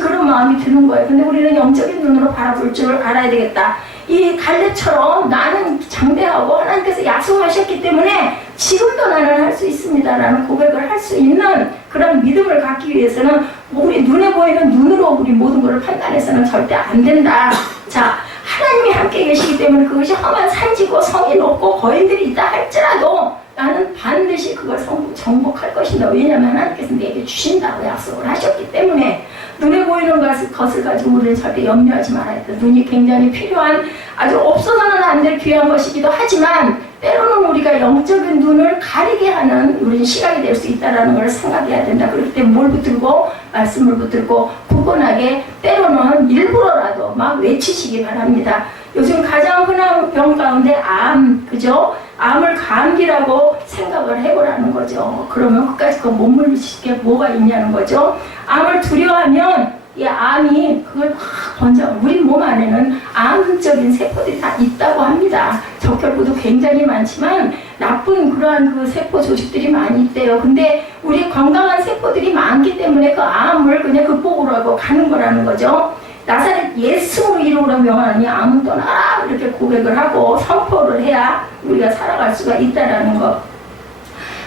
그런 마음이 드는 거예요. 근데 우리는 영적인 눈으로 바라볼 줄 알아야 되겠다. 이 갈렙처럼 나는 장대하고 하나님께서 약속하셨기 때문에 지금도 나는 할 수 있습니다라는 고백을 할 수 있는 그런 믿음을 갖기 위해서는 우리 눈에 보이는 눈으로 우리 모든 것을 판단해서는 절대 안 된다. 자, 하나님이 함께 계시기 때문에 그것이 험한 산지고 성이 높고 거인들이 있다 할지라도 나는 반드시 그걸 정복할 것이다. 왜냐하면 하나님께서 내게 주신다고 약속을 하셨기 때문에 눈에 보이는 것을 가지고 우리는 절대 염려하지 말아야 돼. 눈이 굉장히 필요한 아주 없어서는 안 될 귀한 것이기도 하지만 때로는 우리가 영적인 눈을 가리게 하는 우리는 시각이 될 수 있다는 걸 생각해야 된다. 그렇기 때문에 뭘 붙들고 말씀을 붙들고 굳건하게 때로는 일부러라도 막 외치시기 바랍니다. 요즘 가장 흔한 병 가운데 암, 그죠? 암을 감기라고 생각을 해보라는 거죠. 그러면 끝까지 그 못 물리실 게 뭐가 있냐는 거죠. 암을 두려워하면 이 암이 그걸 확 번져. 우리 몸 안에는 암적인 세포들이 다 있다고 합니다. 적혈구도 굉장히 많지만 나쁜 그러한 그 세포 조직들이 많이 있대요. 근데 우리 건강한 세포들이 많기 때문에 그 암을 그냥 극복으로 하고 가는 거라는 거죠. 나사렛 예수로 이름으로 명하니 암은 떠나라 이렇게 고백을 하고 선포를 해야 우리가 살아갈 수가 있다라는 것.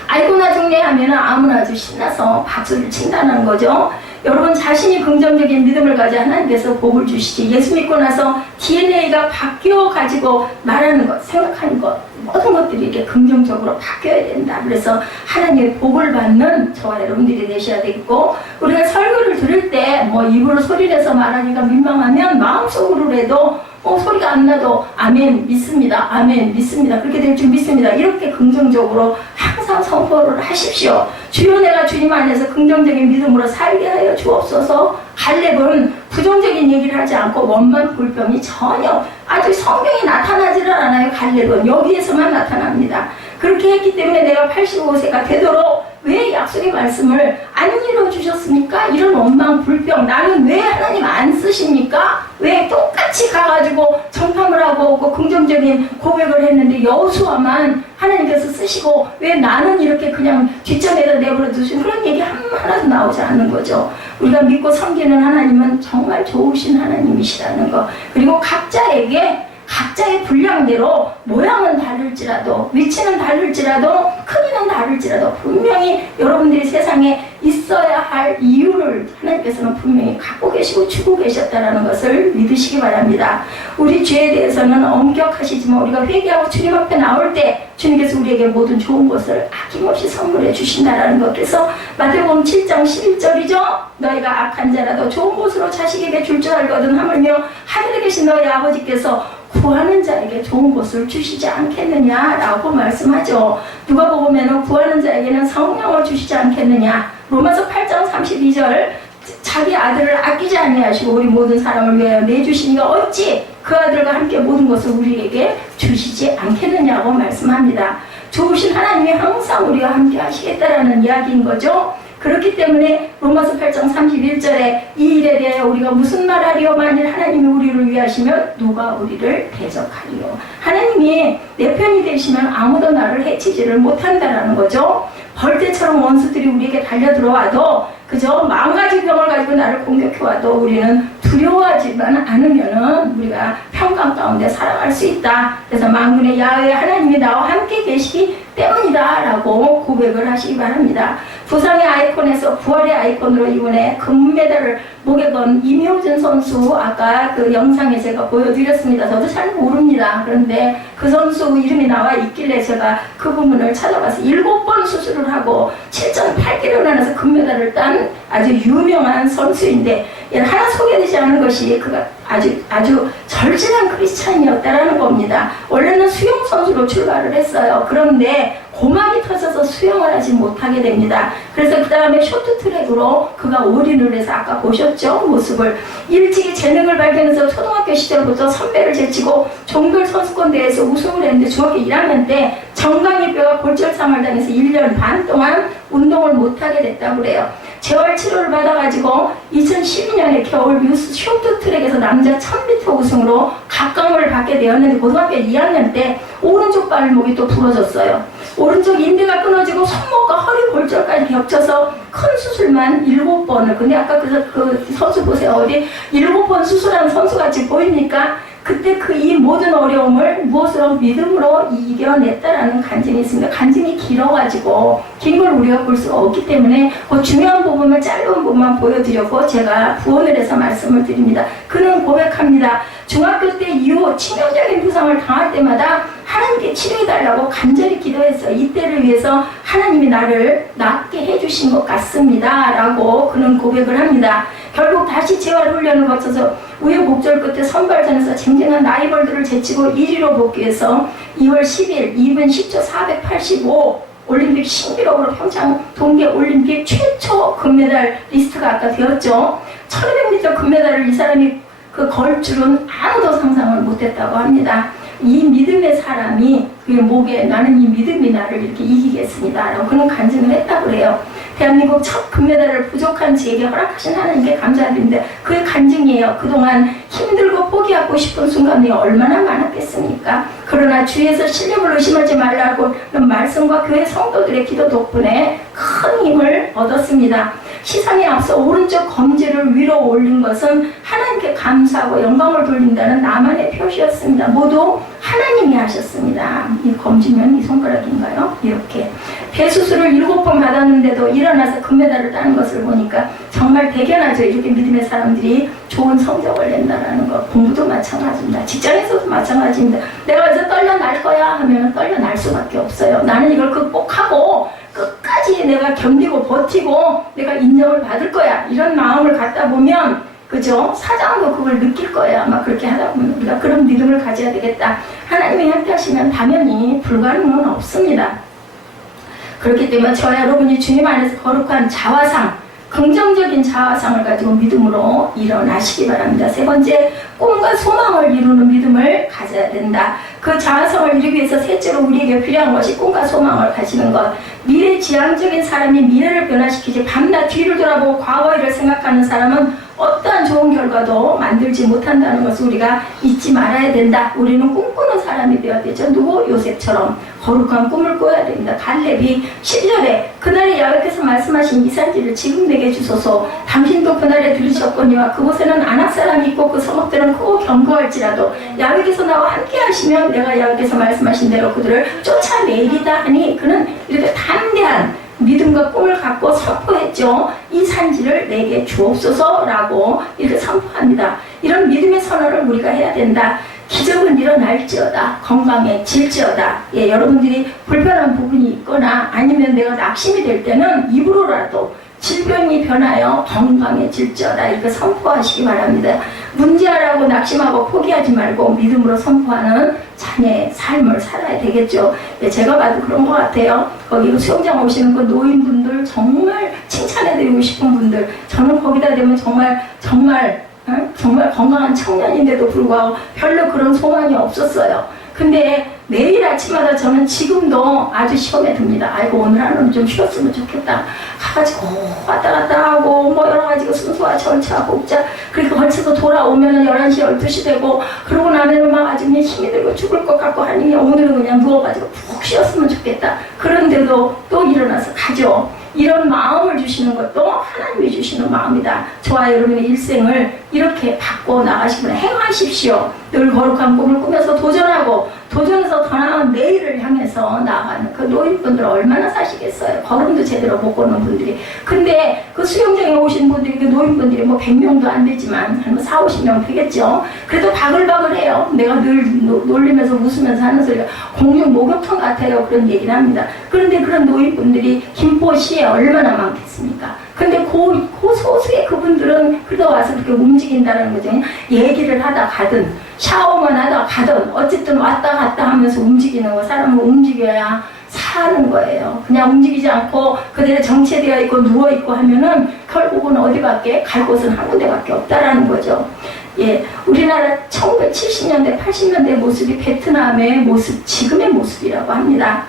알고나 죽네 하면 암은 아주 신나서 박수를 친다는 거죠. 여러분 자신이 긍정적인 믿음을 가져 하나님께서 복을 주시지. 예수 믿고 나서 DNA가 바뀌어 가지고 말하는 것, 생각하는 것, 모든 것들이 이렇게 긍정적으로 바뀌어야 된다. 그래서 하나님의 복을 받는 저와 여러분들이 되셔야 되겠고, 우리가 설교를 들을 때 뭐 입으로 소리내서 말하기가 민망하면 마음속으로라도 소리가 안 나도 아멘 믿습니다. 아멘 믿습니다. 그렇게 될 줄 믿습니다. 이렇게 긍정적으로 항상 선포를 하십시오. 주여 내가 주님 안에서 긍정적인 믿음으로 살게 하여 주옵소서. 갈렙은 부정적인 얘기를 하지 않고 원망 불평이 전혀 아직 성경에 나타나지를 않아요. 갈렙은 여기에서만 나타납니다. 그렇게 했기 때문에 내가 85세가 되도록 왜 약속의 말씀을 안 이루어주셨습니까? 이런 원망 불평, 나는 왜 하나님 안 쓰십니까? 왜 똑같이 가가지고 정탐을 하고 그 긍정적인 고백을 했는데 여호수아만 하나님께서 쓰시고 왜 나는 이렇게 그냥 뒷전에다 내버려 두신 그런 얘기 하나도 나오지 않는 거죠. 우리가 믿고 섬기는 하나님은 정말 좋으신 하나님이시라는 거. 그리고 각자에게 각자의 분량대로 모양은 다를지라도 위치는 다를지라도 크기는 다를지라도 분명히 여러분들이 세상에 있어야 할 이유를 하나님께서는 분명히 갖고 계시고 주고 계셨다는 것을 믿으시기 바랍니다. 우리 죄에 대해서는 엄격하시지만 우리가 회개하고 주님 앞에 나올 때 주님께서 우리에게 모든 좋은 것을 아낌없이 선물해 주신다는 것. 그래서 마태복음 7장 11절이죠. 너희가 악한 자라도 좋은 것으로 자식에게 줄 줄 알거든 하물며 하늘에 계신 너희 아버지께서 구하는 자에게 좋은 것을 주시지 않겠느냐라고 말씀하죠. 누가복음에는 구하는 자에게는 성령을 주시지 않겠느냐. 로마서 8장 32절 자기 아들을 아끼지 아니하시고 우리 모든 사람을 위하여 내주시니가 어찌 그 아들과 함께 모든 것을 우리에게 주시지 않겠느냐고 말씀합니다. 좋으신 하나님이 항상 우리와 함께 하시겠다라는 이야기인 거죠. 그렇기 때문에 로마서 8장 31절에 이 일에 대하여 우리가 무슨 말하리요? 만일 하나님이 우리를 위하시면 누가 우리를 대적하리요? 하나님이 내 편이 되시면 아무도 나를 해치지를 못한다라는 거죠. 벌떼처럼 원수들이 우리에게 달려들어와도 그저 망가진 병을 가지고 나를 공격해와도 우리는 두려워하지만 않으면은 우리가 평강 가운데 살아갈 수 있다. 그래서 만군의 야훼 하나님이 나와 함께 계시기 때문이다 라고 고백을 하시기 바랍니다. 부상의 아이콘에서 부활의 아이콘으로 이번에 금메달을 목에 건 임효준 선수 아까 그 영상에 제가 보여드렸습니다. 저도 잘 모릅니다. 그런데 그 선수 이름이 나와 있길래 제가 그 부분을 찾아봐서 7번 수술을 하고 7.8kg를 나눠서 금메달을 딴 아주 유명한 선수인데 하나 소개되지 않은 것이 그가 아주 절실한 크리스찬이었다라는 겁니다. 원래는 수영 선수로 출발을 했어요. 그런데 고막이 터져서 수영을 하지 못하게 됩니다. 그래서 그 다음에 쇼트트랙으로 그가 올인을 해서 아까 보셨죠? 모습을 일찍이 재능을 발견해서 초등학교 시절부터 선배를 제치고 종별 선수권 대회에서 우승을 했는데 중학교 1학년 때 정강이뼈가 골절상을 당해서 1년 반 동안 운동을 못하게 됐다고 그래요. 재활 치료를 받아가지고 2012년에 겨울 뉴스 쇼트트랙에서 남자 1000m 우승으로 각광을 받게 되었는데 고등학교 2학년 때 오른쪽 발목이 또 부러졌어요. 오른쪽 인대가 끊어지고 손목과 허리 골절까지 겹쳐서 큰 수술만 7번을. 근데 아까 그 선수 보세요. 어디 7번 수술한 선수같이 보입니까? 그때 이 모든 어려움을 무엇으로 믿음으로 이겨냈다라는 간증이 있습니다. 간증이 길어가지고 긴 걸 우리가 볼 수가 없기 때문에 그 중요한 부분을 짧은 부분만 보여드렸고 제가 부언을 해서 말씀을 드립니다. 그는 고백합니다. 중학교 때 이후 치명적인 부상을 당할 때마다 하나님께 치료해달라고 간절히 기도했어요. 이때를 위해서 하나님이 나를 낫게 해주신 것 같습니다. 라고 그는 고백을 합니다. 결국 다시 재활훈련을 거쳐서 우여곡절 끝에 선발전에서 쟁쟁한 라이벌들을 제치고 1위로 복귀해서 2월 10일 2분 10초 485 올림픽 신기록으로 평창 동계올림픽 최초 금메달 리스트가 아까 되었죠. 1500m 금메달을 이 사람이 걸 줄은 아무도 상상을 못했다고 합니다. 이 믿음의 사람이 그의 목에 나는 이 믿음이 나를 이렇게 이기겠습니다 라고 그는 간증을 했다고 그래요. 대한민국 첫 금메달을 부족한 지에게 허락하신 하나님께 감사드립니다. 그의 간증이에요. 그동안 힘들고 포기하고 싶은 순간이 얼마나 많았겠습니까? 그러나 주위에서 실력을 의심하지 말라고 말씀과 교회 성도들의 기도 덕분에 큰 힘을 얻었습니다. 시상에 앞서 오른쪽 검지를 위로 올린 것은 하나님께 감사하고 영광을 돌린다는 나만의 표시였습니다. 모두 하나님이 하셨습니다. 이 검지면 이 손가락인가요? 이렇게 대수술을 7번 받았는데도 일어나서 금메달을 따는 것을 보니까 정말 대견하죠. 이렇게 믿음의 사람들이 좋은 성적을 낸다는 것. 공부도 마찬가지입니다. 직장에서도 마찬가지입니다. 내가 이제 떨려 날 거야 하면 떨려 날 수밖에 없어요. 나는 이걸 극복하고 끝까지 내가 견디고 버티고 내가 인정을 받을 거야. 이런 마음을 갖다 보면 그죠? 사장도 그걸 느낄 거예요. 아마 그렇게 하다 보면 우리가 그런 믿음을 가져야 되겠다. 하나님이 함께 하시면 당연히 불가능은 없습니다. 그렇기 때문에 저와 여러분이 주님 안에서 거룩한 자화상, 긍정적인 자화상을 가지고 믿음으로 일어나시기 바랍니다. 세 번째, 꿈과 소망을 이루는 믿음을 가져야 된다. 그 자화상을 이루기 위해서 셋째로 우리에게 필요한 것이 꿈과 소망을 가지는 것. 미래지향적인 사람이 미래를 변화시키지 밤낮 뒤를 돌아보고 과거 일을 생각하는 사람은 어떠한 좋은 결과도 만들지 못한다는 것을 우리가 잊지 말아야 된다. 우리는 꿈꾸는 사람이 되어야 되죠. 누구? 요셉처럼 거룩한 꿈을 꿔야 됩니다. 갈렙이 10절에 그날에 여호와께서 말씀하신 이 산지를 지금 내게 주소서. 당신도 그날에 들으셨거니와 그곳에는 아낙 사람이 있고 그 성읍들은 크고 견고할지라도 여호와께서 나와 함께 하시면 내가 여호와께서 말씀하신 대로 그들을 쫓아내리다 하니 그는 이렇게 담대한 믿음과 꿈을 갖고 선포했죠. 이 산지를 내게 주옵소서라고 이렇게 선포합니다. 이런 믿음의 선언을 우리가 해야 된다. 기적은 일어날지어다. 건강해질지어다. 예, 여러분들이 불편한 부분이 있거나 아니면 내가 낙심이 될 때는 입으로라도 질병이 변하여 건강해질지어다 이렇게 선포하시기 바랍니다. 문제라고 낙심하고 포기하지 말고 믿음으로 선포하는 자녀의 삶을 살아야 되겠죠. 예, 제가 봐도 그런 것 같아요. 거기 수영장 오시는 그 노인분들 정말 칭찬해드리고 싶은 분들, 저는 거기다 되면 정말 건강한 청년인데도 불구하고 별로 그런 소망이 없었어요. 근데 매일 아침마다 저는 지금도 아주 시험에 듭니다. 아이고 오늘 하루는 좀 쉬었으면 좋겠다. 가가지고 왔다 갔다 하고 뭐 여러 가지 순서와 절차 복자 그렇게 걸쳐서 돌아오면은 11시 12시 되고 그러고 나면은 막 아주 그냥 힘이 들고 죽을 것 같고 아니 오늘은 그냥 누워가지고 푹 쉬었으면 좋겠다. 그런데도 또 일어나서 가죠. 이런 마음을 주시는 것도 하나님이 주시는 마음이다. 저와 여러분의 일생을 이렇게 바꿔 나가시면 행하십시오. 늘 거룩한 꿈을 꾸면서 도전해서 더 나은 내일을 향해서 나아가는 그 노인분들 얼마나 사시겠어요. 걸음도 제대로 못 걷는 분들이. 근데 그 수영장에 오신 분들이 그 노인분들이 뭐 100명도 안 되지만 한 40-50명 되겠죠. 그래도 바글바글해요. 내가 늘 놀리면서 웃으면서 하는 소리가 공중 목욕탕 같아요. 그런 얘기를 합니다. 그런데 그런 노인분들이 김포시에 얼마나 많겠습니까? 근데 그 소수의 그분들은 그러다 와서 그렇게 움직인다는 거죠. 얘기를 하다 가든 샤워만 하다 가든 어쨌든 왔다 갔다 하면서 움직이는 거. 사람은 움직여야 사는 거예요. 그냥 움직이지 않고 그대로 정체되어 있고 누워있고 하면은 결국은 어디밖에 갈 곳은 한 군데밖에 없다라는 거죠. 예, 우리나라 1970년대 80년대 모습이 베트남의 모습, 지금의 모습이라고 합니다.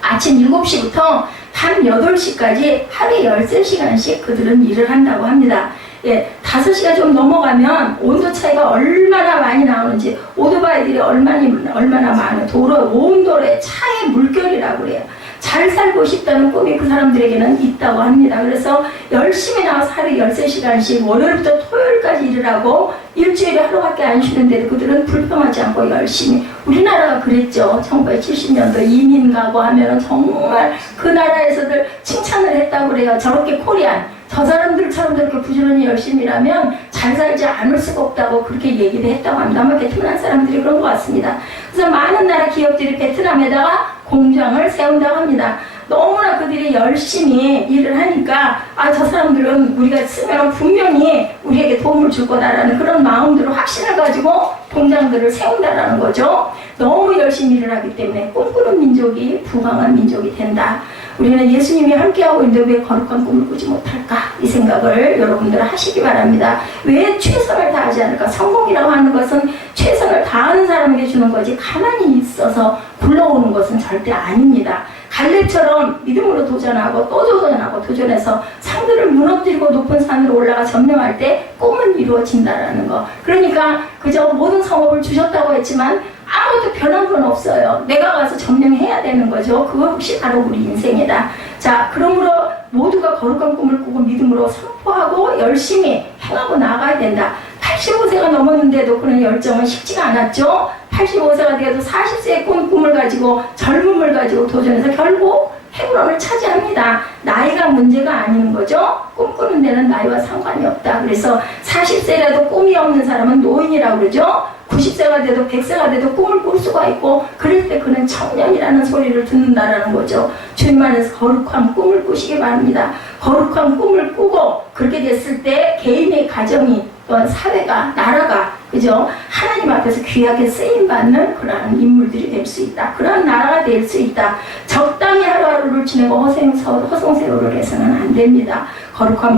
아침 7시부터 밤 8시까지 하루에 13시간씩 그들은 일을 한다고 합니다. 예, 5시가 좀 넘어가면 온도 차이가 얼마나 많이 나오는지, 오토바이들이 얼마나 많은 온 도로에 차의 물결이라고 그래요. 잘 살고 싶다는 꿈이 그 사람들에게는 있다고 합니다. 그래서 열심히 나와서 하루에 13시간씩 월요일부터 토요일까지 일을 하고 일주일에 하루밖에 안 쉬는데도 그들은 불평하지 않고 열심히. 우리나라가 그랬죠. 1970년도 이민 가고 하면은 정말 그 나라에서들 칭찬을 했다고 그래요. 저렇게 코리안, 저 사람들처럼 저렇게 부지런히 열심히 일하면 잘 살지 않을 수가 없다고 그렇게 얘기를 했다고 합니다. 아마 베트남 사람들이 그런 것 같습니다. 그래서 많은 나라 기업들이 베트남에다가 공장을 세운다고 합니다. 너무나 그들이 열심히 일을 하니까 저 사람들은 우리가 쓰면 분명히 우리에게 도움을 줄 거다라는 그런 마음대로 확신을 가지고 공장들을 세운다라는 거죠. 너무 열심히 일을 하기 때문에 꿈꾸는 민족이 부강한 민족이 된다. 우리는 예수님이 함께하고 있는데 왜 거룩한 꿈을 꾸지 못할까? 이 생각을 여러분들 하시기 바랍니다. 왜 최선을 다하지 않을까? 성공이라고 하는 것은 최선을 다하는 사람에게 주는 거지 가만히 있어서 굴러오는 것은 절대 아닙니다. 갈렙처럼 믿음으로 도전하고 또 도전해서 상들을 무너뜨리고 높은 산으로 올라가 점령할 때 꿈은 이루어진다라는 거. 그러니까 그저 모든 성읍을 주셨다고 했지만 아무것도 변한 건 없어요. 내가 가서 점령해야 되는 거죠. 그것이 바로 우리 인생이다. 자, 그러므로 모두가 거룩한 꿈을 꾸고 믿음으로 선포하고 열심히 행하고 나가야 된다. 85세가 넘었는데도 그런 열정은 식지가 않았죠. 85세가 되어도 40세의 꿈을 가지고 젊음을 가지고 도전해서 결국 헤브론을 차지합니다. 나이가 문제가 아닌 거죠. 꿈꾸는 데는 나이와 상관이 없다. 그래서 40세라도 꿈이 없는 사람은 노인이라고 그러죠. 90세가 돼도 100세가 돼도 꿈을 꿀 수가 있고 그럴 때 그는 청년이라는 소리를 듣는다라는 거죠. 주님 안에서 거룩한 꿈을 꾸시기 바랍니다. 거룩한 꿈을 꾸고 그렇게 됐을 때 개인의 가정이 또한 사회가 나라가 그죠? 하나님 앞에서 귀하게 쓰임받는 그러한 인물들이 될 수 있다. 그러한 나라가 될 수 있다. 적당히 하루하루를 지내고 허송세월을 해서는 안 됩니다. 거룩한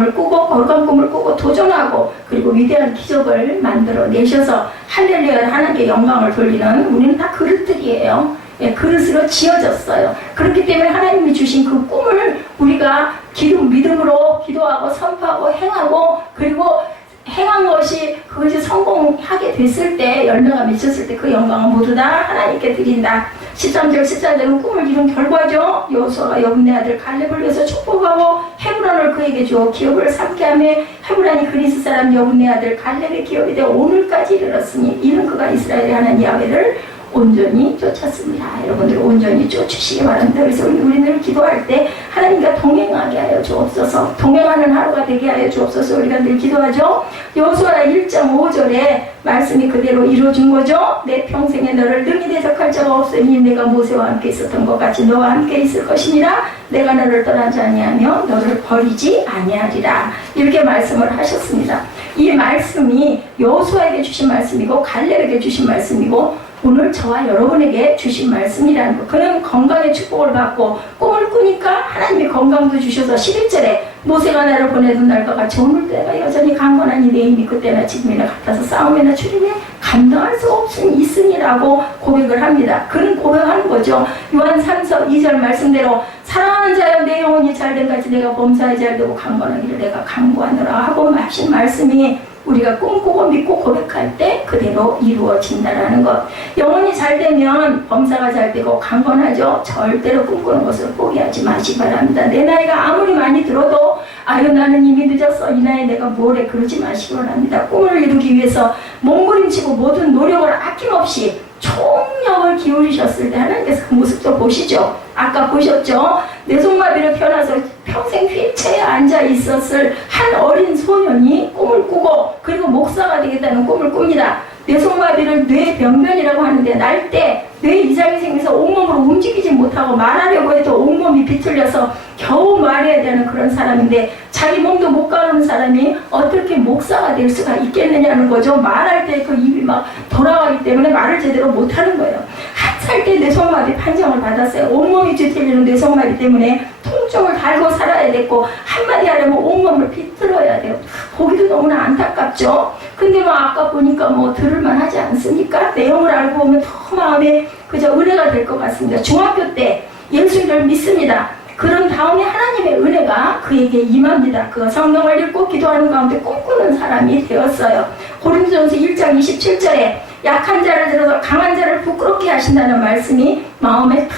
꿈을 꾸고 도전하고 그리고 위대한 기적을 만들어 내셔서 할렐루야 하나님께 영광을 돌리는 우리는 다 그릇들이에요. 예, 그릇으로 지어졌어요. 그렇기 때문에 하나님이 주신 그 꿈을 우리가 믿음으로 기도하고 선포하고 행하고 그리고 행한 것이 그것이 성공하게 됐을 때 열매가 맺혔을 때 그 영광은 모두 다 하나님께 드린다. 13절 14절은 꿈을 이룬 결과죠. 여호수아가 여분네 아들 갈렙을 위해서 축복하고 헤브론을 그에게 주어 기업을 삼게 하며 헤브론이 그리스 사람 여분네 아들 갈렙의 기업이 되어 오늘까지 이르렀으니 이는 그가 이스라엘의 하나님 야훼를 온전히 쫓았습니다. 여러분들 온전히 쫓으시기 바랍니다. 그래서 우리는 기도할 때 하나님과 동행하게 하여 주옵소서. 동행하는 하루가 되게 하여 주옵소서. 우리가 늘 기도하죠. 여호수아 1장 5절에 말씀이 그대로 이루어진 거죠. 내 평생에 너를 능히 대적할 자가 없으니 내가 모세와 함께 있었던 것 같이 너와 함께 있을 것이니라. 내가 너를 떠나지 아니하며 너를 버리지 아니하리라. 이렇게 말씀을 하셨습니다. 이 말씀이 여호수아에게 주신 말씀이고 갈렙에게 주신 말씀이고 오늘 저와 여러분에게 주신 말씀이라는 것. 그는 건강의 축복을 받고 꿈을 꾸니까 하나님이 건강도 주셔서 11절에 모세가 나를 보내던 날과 같이 오늘 때가 여전히 강건하니 내 힘이 그때나 지금이나 같아서 싸움이나 추림에 감당할 수 있으니라고 고백을 합니다. 그는 고백하는 거죠. 요한 3서 2절 말씀대로 사랑하는 자여 내 영혼이 잘된 같이 내가 범사에 잘되고 강건하기를 내가 강구하노라 하고 하신 말씀이 우리가 꿈꾸고 믿고 고백할 때 그대로 이루어진다라는 것. 영혼이 잘 되면 범사가 잘 되고 강건하죠. 절대로 꿈꾸는 것을 포기하지 마시기 바랍니다. 내 나이가 아무리 많이 들어도 아유 나는 이미 늦었어 이 나이에 내가 뭘 해 그러지 마시기 바랍니다. 꿈을 이루기 위해서 몸부림치고 모든 노력을 아낌없이 총력을 기울이셨을 때 하나님께서 그 모습도 보시죠. 아까 보셨죠? 뇌성마비로 태어나서 평생 휠체어에 앉아 있었을 한 어린 소년이 꿈을 꾸고 그리고 목사가 되겠다는 꿈을 꿉니다. 뇌성마비를 뇌병변이라고 하는데 날 때 뇌 이상이 생겨서 온몸으로 움직이지 못하고 말하려고 해도 온몸이 비틀려서 겨우 말해야 되는 그런 사람인데 자기 몸도 못 가누는 사람이 어떻게 목사가 될 수가 있겠느냐는 거죠. 말할 때 그 입이 막 돌아가기 때문에 말을 제대로 못하는 거예요. 한 살 때 뇌성마비 판정을 받았어요. 온몸이 뒤틀리는 뇌성마비 때문에 통증을 달고 살아야 됐고 한마디 하려면 온몸을 비틀어야 돼요. 보기도 너무나 안타깝죠. 근데 뭐 아까 보니까 뭐 들을만 하지 않습니까? 내용을 알고 보면 더 마음에 그저 은혜가 될 것 같습니다. 중학교 때 예수를 믿습니다. 그런 다음에 하나님의 은혜가 그에게 임합니다. 그가 성경을 읽고 기도하는 가운데 꿈꾸는 사람이 되었어요. 고린도전서 1장 27절에 약한 자를 들어서 강한 자를 부끄럽게 하신다는 말씀이 마음에 탁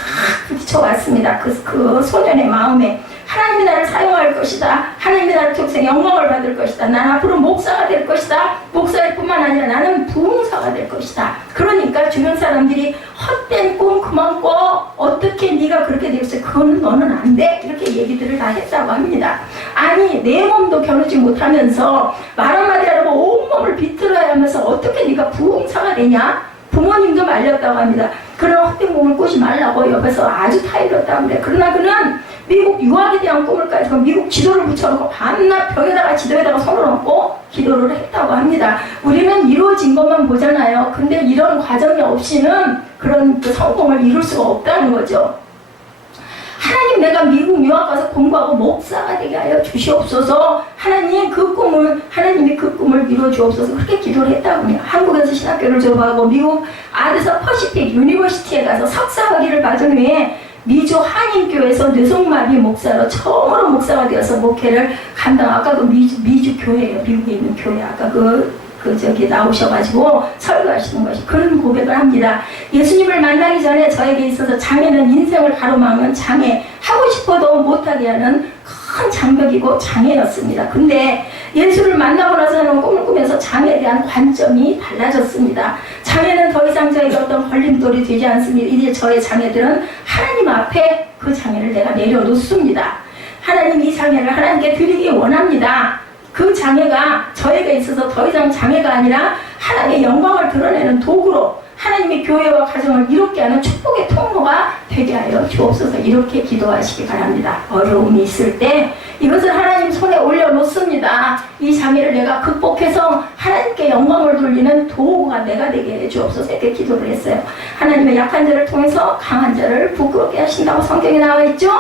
부딪혀왔습니다. 그 소년의 마음에 하나님이 나를 사용할 것이다. 하나님이 나를 통해서 영광을 받을 것이다. 난 앞으로 목사가 될 것이다. 목사일 뿐만 아니라 나는 부흥사가 될 것이다. 그러니까 주변 사람들이 헛된 꿈 그만 꿔. 어떻게 네가 그렇게 되겠어? 그거는 너는 안 돼. 이렇게 얘기들을 다 했다고 합니다. 아니 내 몸도 겨누지 못하면서 말 한마디 하려고 온몸을 비틀어야 하면서 어떻게 네가 부흥사가 되냐? 부모님도 말렸다고 합니다. 그런 헛된 꿈을 꾸지 말라고 옆에서 아주 타일렀다고 그래. 그러나 그는 미국 유학에 대한 꿈을 가지고 미국 지도를 붙여놓고 밤낮 벽에다가 지도에다가 손을 얹고 기도를 했다고 합니다. 우리는 이루어진 것만 보잖아요. 근데 이런 과정이 없이는 그런 그 성공을 이룰 수가 없다는 거죠. 하나님 내가 미국 유학 가서 공부하고 목사가 되게 하여 주시옵소서. 하나님이 그 꿈을 이루어 주옵소서. 그렇게 기도를 했다고 합니다. 한국에서 신학교를 졸업하고 미국 아드서 퍼시픽 유니버시티에 가서 석사학위를 받은 후에 미주 한인교회에서 뇌성마비 목사로 처음으로 목사가 되어서 목회를 아까 그 미주 교회예요. 미국에 있는 교회. 아까 저기 나오셔가지고 설교하시는 것이 그런 고백을 합니다. 예수님을 만나기 전에 저에게 있어서 장애는 인생을 가로막는 장애, 하고 싶어도 못하게 하는 큰 장벽이고 장애였습니다. 근데 예수를 만나고 나서는 꿈을 꾸면서 장애에 대한 관점이 달라졌습니다. 장애는 더 이상 저에게 어떤 걸림돌이 되지 않습니다. 이제 저의 장애들은 하나님 앞에 그 장애를 내가 내려놓습니다. 하나님 이 장애를 하나님께 드리기 원합니다. 그 장애가 저에게 있어서 더 이상 장애가 아니라 하나님의 영광을 드러내는 도구로 하나님의 교회와 가정을 이롭게 하는 축복의 통로가 되게 하여 주옵소서. 이렇게 기도하시기 바랍니다. 어려움이 있을 때 이것을 하나님 손에 올려놓습니다. 이 장애를 내가 극복해서 하나님께 영광을 돌리는 도구가 내가 되게 해 주옵소서. 이렇게 기도를 했어요. 하나님의 약한 자를 통해서 강한 자를 부끄럽게 하신다고 성경에 나와 있죠.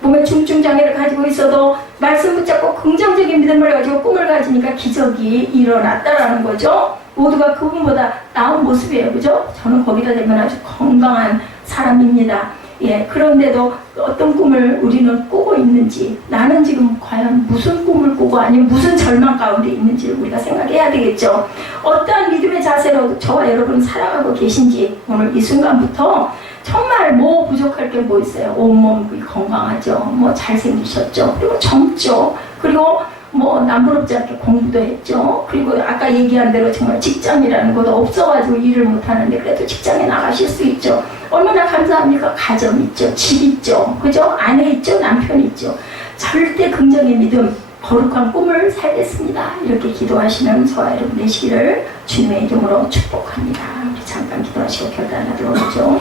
몸에 중증 장애를 가지고 있어도 말씀 붙잡고 긍정적인 믿음을 가지고 꿈을 가지니까 기적이 일어났다라는 거죠. 모두가 그분보다 나은 모습이에요. 그죠? 저는 거기다 대면 아주 건강한 사람입니다. 예, 그런데도 어떤 꿈을 우리는 꾸고 있는지, 나는 지금 과연 무슨 꿈을 꾸고 아니면 무슨 절망 가운데 있는지 우리가 생각해야 되겠죠. 어떠한 믿음의 자세로 저와 여러분 살아가고 계신지, 오늘 이 순간부터 정말 뭐 부족할 게 뭐 있어요? 온몸 건강하죠. 뭐 잘생기셨죠. 그리고 젊죠. 그리고 뭐 남부럽지 않게 공부도 했죠. 그리고 아까 얘기한 대로 정말 직장이라는 것도 없어가지고 일을 못하는데 그래도 직장에 나가실 수 있죠. 얼마나 감사합니까? 가정 있죠. 집 있죠. 그죠? 아내 있죠. 남편 있죠. 절대 긍정의 믿음, 거룩한 꿈을 살겠습니다. 이렇게 기도하시는 저와 여러분 되시기를 주님의 이름으로 축복합니다. 우리 잠깐 기도하시고 결단하도록 하죠.